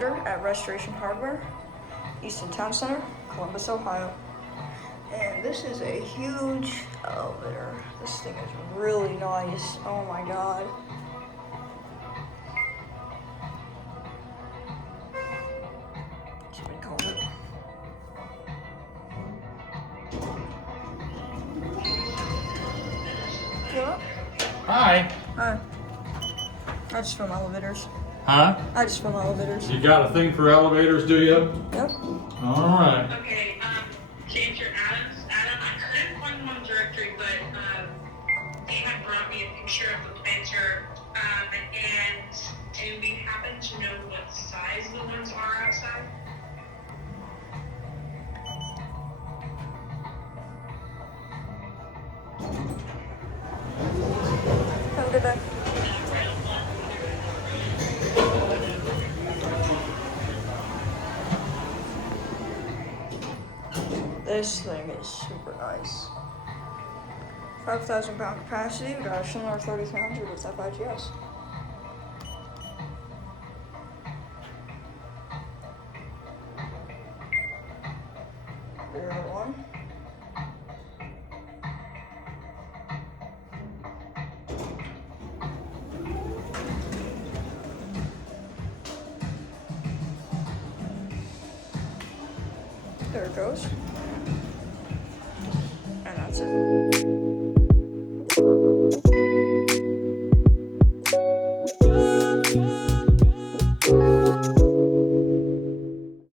elevator at Restoration Hardware, Easton Town Center, Columbus, Ohio. And this is a huge elevator. This thing is really nice. Oh my god. Hi. Hi. I just film elevators. Huh? I just film elevators. You got a thing for elevators, do you? Yep. All right. Okay, to answer Adam, I couldn't find one directory, but they had brought me a picture of the planter, and do we happen to know what size the ones are outside? Have a good day. This thing is super nice. 5,000 pound capacity. We got a Schindler 3300 with FIGS. Rear one. There it goes. And that's it.